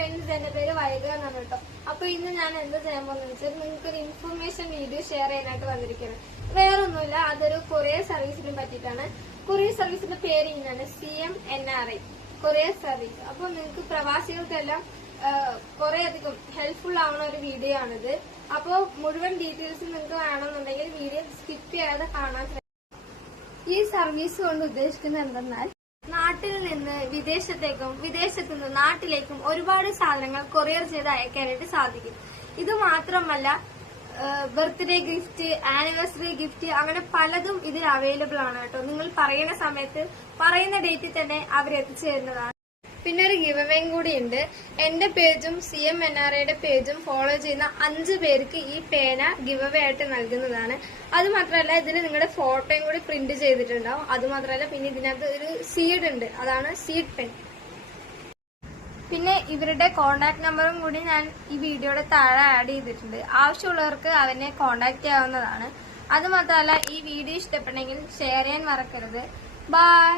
Friends, എന്റെ പേര് വൈഗ എന്നാണ് കേട്ടോ. അപ്പൊ ഇന്ന് ഞാൻ എന്ത് ചെയ്യാൻ പോകുന്നത് വെച്ചാൽ നിങ്ങൾക്ക് ഒരു ഇൻഫർമേഷൻ വീഡിയോ ഷെയർ ചെയ്യാനായിട്ട് വന്നിരിക്കുന്നത്. വേറൊന്നുമില്ല, അതൊരു കൊറിയർ സർവീസിനെ പറ്റിയിട്ടാണ്. കൊറിയർ സർവീസിന്റെ പേര് ഇങ്ങനെയാണ്, CMNRI കൊറിയർ സർവീസ്. അപ്പൊ നിങ്ങൾക്ക് പ്രവാസികൾക്കെല്ലാം കുറെ അധികം ഹെൽപ്ഫുൾ ആവുന്ന ഒരു വീഡിയോ ആണിത്. അപ്പൊ മുഴുവൻ ഡീറ്റെയിൽസ് നിങ്ങൾക്ക് വേണമെന്നുണ്ടെങ്കിൽ വീഡിയോ സ്കിപ്പ് ചെയ്യാതെ കാണാൻ ശ്രമിക്കും. ഈ സർവീസ് കൊണ്ട് ഉദ്ദേശിക്കുന്നത് എന്തെന്നാൽ, നാട്ടിൽ നിന്ന് വിദേശത്തേക്കും വിദേശത്തു നിന്ന് നാട്ടിലേക്കും ഒരുപാട് സാധനങ്ങൾ കൊറിയർ ചെയ്ത് അയക്കാനായിട്ട് സാധിക്കും. ഇത് മാത്രമല്ല, ബർത്ത്ഡേ ഗിഫ്റ്റ്, ആനിവേഴ്സറി ഗിഫ്റ്റ്, അങ്ങനെ പലതും ഇതിൽ അവൈലബിൾ ആണ് കേട്ടോ. നിങ്ങൾ പറയുന്ന സമയത്ത് പറയുന്ന ഡേറ്റിൽ തന്നെ അവർ എത്തിച്ചു തരുന്നതാണ്. പിന്നെ ഒരു ഗിവ് അവേയും കൂടിയുണ്ട്. എന്റെ പേജും CMNRIയുടെ പേജും ഫോളോ ചെയ്യുന്ന 5 പേർക്ക് ഈ പേന ഗിവ് അവേ ആയിട്ട് നൽകുന്നതാണ്. അത് മാത്രമല്ല, ഇതിന് നിങ്ങളുടെ ഫോട്ടോയും കൂടി പ്രിന്റ് ചെയ്തിട്ടുണ്ടാവും. അത് മാത്രമല്ല, പിന്നെ ഇതിനകത്ത് ഒരു സീഡ് ഉണ്ട്, അതാണ് സീഡ് പെൻ. പിന്നെ ഇവരുടെ കോണ്ടാക്ട് നമ്പറും കൂടി ഞാൻ ഈ വീഡിയോയുടെ താഴെ ആഡ് ചെയ്തിട്ടുണ്ട്. ആവശ്യമുള്ളവർക്ക് അവനെ കോണ്ടാക്ട് ചെയ്യാവുന്നതാണ്. അത് മാത്രമല്ല, ഈ വീഡിയോ ഇഷ്ടപ്പെട്ടെങ്കിൽ ഷെയർ ചെയ്യാൻ മറക്കരുത്. ബൈ.